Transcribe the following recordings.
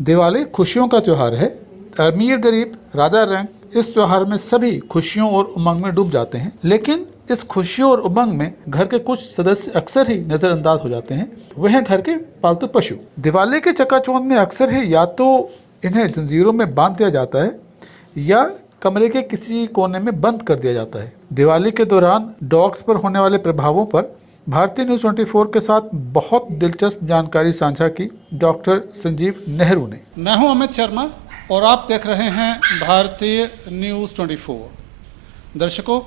दिवाली खुशियों का त्यौहार है। अमीर गरीब राजा रंक इस त्यौहार में सभी खुशियों और उमंग में डूब जाते हैं, लेकिन इस खुशियों और उमंग में घर के कुछ सदस्य अक्सर ही नजरअंदाज हो जाते हैं। वह हैं घर के पालतू पशु। दिवाली के चकाचौंध में अक्सर ही या तो इन्हें जंजीरों में बांध दिया जाता है या कमरे के किसी कोने में बंद कर दिया जाता है। दिवाली के दौरान डॉग्स पर होने वाले प्रभावों पर भारतीय न्यूज़ 24 के साथ बहुत दिलचस्प जानकारी साझा की डॉक्टर संजीव नेहरू ने। मैं हूं अमित शर्मा और आप देख रहे हैं भारतीय न्यूज़ 24। दर्शकों,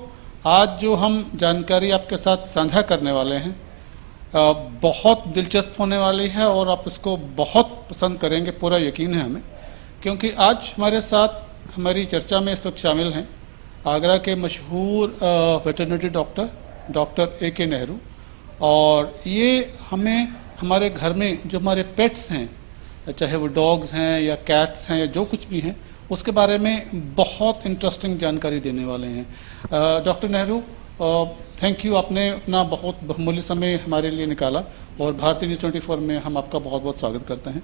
आज जो हम जानकारी आपके साथ साझा करने वाले हैं बहुत दिलचस्प होने वाली है और आप इसको बहुत पसंद करेंगे, पूरा यकीन है हमें, क्योंकि आज हमारे साथ हमारी चर्चा में इस वक्त शामिल हैं आगरा के मशहूर वेटरनरी डॉक्टर A.K. नेहरू। और ये हमें हमारे घर में जो हमारे पेट्स हैं, चाहे वो डॉग्स हैं या कैट्स हैं या जो कुछ भी हैं, उसके बारे में बहुत इंटरेस्टिंग जानकारी देने वाले हैं। डॉक्टर नेहरू, थैंक यू, आपने अपना बहुत बहुमूल्य समय हमारे लिए निकाला और भारतीय न्यूज़ 24 में हम आपका बहुत बहुत स्वागत करते हैं।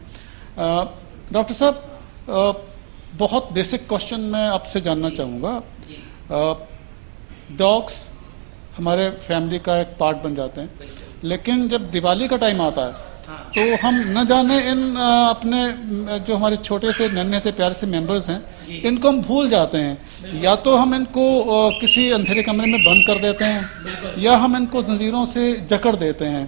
डॉक्टर साहब, बहुत बेसिक क्वेश्चन मैं आपसे जानना चाहूँगा। डॉग्स हमारे फैमिली का एक पार्ट बन जाते हैं, लेकिन जब दिवाली का टाइम आता है तो हम न जाने इन अपने जो हमारे छोटे से नन्हे से प्यारे से मेंबर्स हैं, इनको हम भूल जाते हैं। या तो हम इनको किसी अंधेरे कमरे में बंद कर देते हैं या हम इनको जंजीरों से जकड़ देते हैं।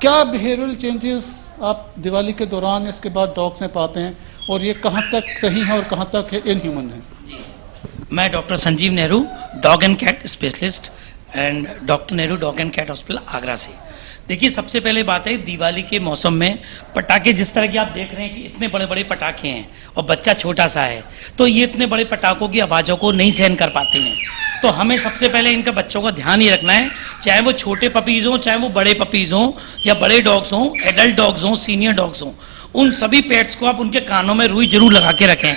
क्या बिहेवियरल चेंजेस आप दिवाली के दौरान इसके बाद डॉग्स में पाते हैं और ये कहाँ तक सही है और कहाँ तक इनह्यूमन है? मैं doctor Sanjeev Nehru, dog and cat specialist and doctor Nehru dog and cat hospital Agra से। देखिए, सबसे पहले बात है, दिवाली के मौसम में पटाखे जिस तरह की आप देख रहे हैं कि इतने बड़े बड़े पटाखे हैं और बच्चा छोटा सा है, तो ये इतने बड़े पटाखों की आवाज़ों को नहीं सहन कर पाते हैं। तो हमें सबसे पहले इनका बच्चों का ध्यान ये रखना है, चाहे वो छोटे पपीज़ हों, चाहे वो बड़े पपीज़ हों या बड़े डॉग्स हों, एडल्ट डॉग्स हों, सीनियर डॉग्स हों, उन सभी पेट्स को आप उनके कानों में रुई जरूर लगा के रखें।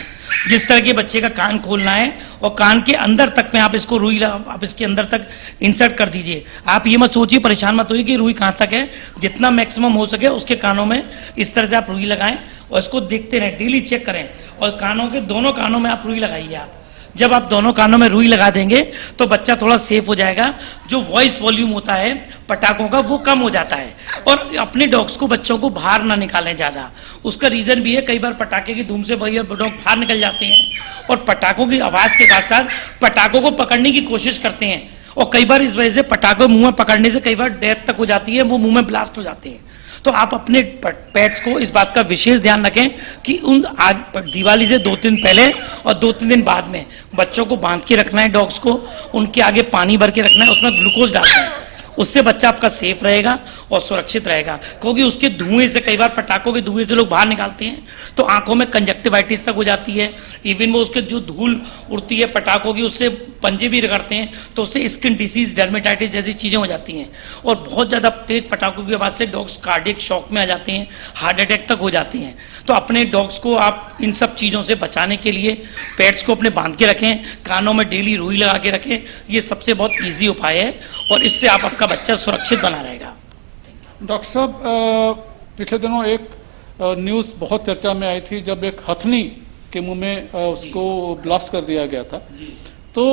जिस तरह के बच्चे का कान खोलना है और कान के अंदर तक में आप इसको रुई आप इसके अंदर तक इंसर्ट कर दीजिए। आप ये मत सोचिए, परेशान मत होइए कि रुई कहाँ तक है, जितना मैक्सिमम हो सके उसके कानों में इस तरह से आप रुई लगाएं और इसको देखते रहें, डेली चेक करें और कानों के दोनों कानों में आप रुई लगाइए। आप जब आप दोनों कानों में रुई लगा देंगे तो बच्चा थोड़ा सेफ हो जाएगा। जो वॉइस वॉल्यूम होता है पटाखों का वो कम हो जाता है। और अपने डॉग्स को, बच्चों को बाहर ना निकालें ज़्यादा। उसका रीज़न भी है, कई बार पटाखे की धूम से भैया डॉग बाहर निकल जाते हैं और पटाखों की आवाज़ के साथ साथ पटाखों को पकड़ने की कोशिश करते हैं और कई बार इस वजह से पटाखों मुंह में पकड़ने से कई बार डेथ तक हो जाती है, वो मुंह में ब्लास्ट हो जाते हैं। तो आप अपने पेट्स को इस बात का विशेष ध्यान रखें कि उन आज दिवाली से 2 दिन पहले और 2-3 दिन बाद में बच्चों को बांध के रखना है, डॉग्स को उनके आगे पानी भर के रखना है, उसमें ग्लूकोज डालना है। उससे बच्चा आपका सेफ रहेगा और सुरक्षित रहेगा, क्योंकि उसके धुएं से, कई बार पटाखों के धुएं से लोग बाहर निकालते हैं तो आंखों में कंजक्टिवाइटिस तक हो जाती है। इवन वो उसके जो धूल उड़ती है पटाखों की, उससे पंजे भी रगड़ते हैं तो उससे स्किन डिसीज, डर्मेटाइटिस जैसी चीज़ें हो जाती हैं। और बहुत ज़्यादा तेज पटाखों की आवाज़ से डॉग्स कार्डियक शॉक में आ जाते हैं, हार्ट अटैक तक हो जाते हैं। तो अपने डॉग्स को आप इन सब चीज़ों से बचाने के लिए पेट्स को अपने बांध के रखें, कानों में डेली रुई लगा के रखें। ये सबसे बहुत ईजी उपाय है और इससे आप आपका बच्चा सुरक्षित बना रहेगा। डॉक्टर साहब, पिछले दिनों एक न्यूज़ बहुत चर्चा में आई थी जब एक हथनी के मुंह में उसको ब्लास्ट कर दिया गया था। तो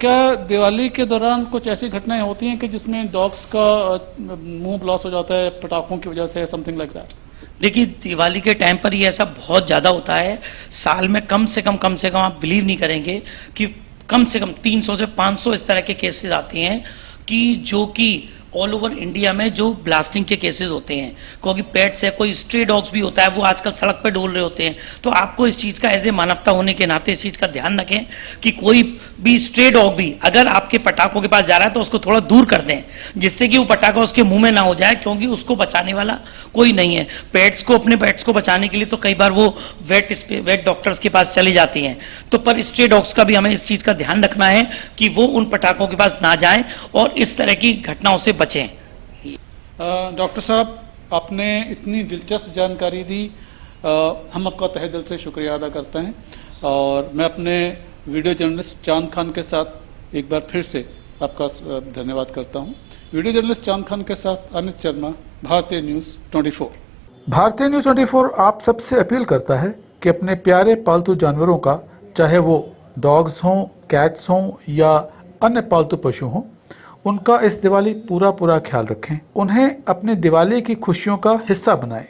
क्या दिवाली के दौरान कुछ ऐसी घटनाएं होती हैं कि जिसमें डॉग्स का मुंह ब्लास्ट हो जाता है पटाखों की वजह से, समथिंग लाइक दैट? देखिए, दिवाली के टाइम पर ये ऐसा बहुत ज़्यादा होता है। साल में कम से कम आप बिलीव नहीं करेंगे कि कम से कम 300 से 500 इस तरह के केसेस आते हैं कि जो कि ऑल ओवर इंडिया में जो ब्लास्टिंग के केसेस होते हैं, क्योंकि पेट्स है, कोई स्ट्रे डॉग्स भी होता है, वो आजकल सड़क पे डोल रहे होते हैं। तो आपको इस चीज़ का एज ए मानवता होने के नाते इस चीज़ का ध्यान रखें कि कोई भी स्ट्रे डॉग भी अगर आपके पटाखों के पास जा रहा है तो उसको थोड़ा दूर कर दें, जिससे कि वो पटाखा उसके मुंह में ना हो जाए, क्योंकि उसको बचाने वाला कोई नहीं है। पेट्स को, अपने पेट्स को बचाने के लिए तो कई बार वो वेट डॉक्टर्स के पास चली जाती हैं। तो पर स्ट्रे डॉग्स का भी हमें इस चीज़ का ध्यान रखना है कि वो उन पटाखों के पास ना जाएं और इस तरह की घटनाओं से बचें। डॉक्टर साहब, आपने इतनी दिलचस्प जानकारी दी, हम आपका तहे दिल से शुक्रिया अदा करते हैं। और मैं अपने वीडियो जर्नलिस्ट चांद खान के साथ एक बार फिर से आपका धन्यवाद करता हूं। वीडियो जर्नलिस्ट चांद खान के साथ अमित शर्मा, भारतीय न्यूज़ 24। भारतीय न्यूज़ 24 आप सबसे अपील करता है कि अपने प्यारे पालतू जानवरों का, चाहे वो डॉग्स हों, कैट्स हों या अन्य पालतू पशु हों, उनका इस दिवाली पूरा ख्याल रखें। उन्हें अपनी दिवाली की खुशियों का हिस्सा बनाएं।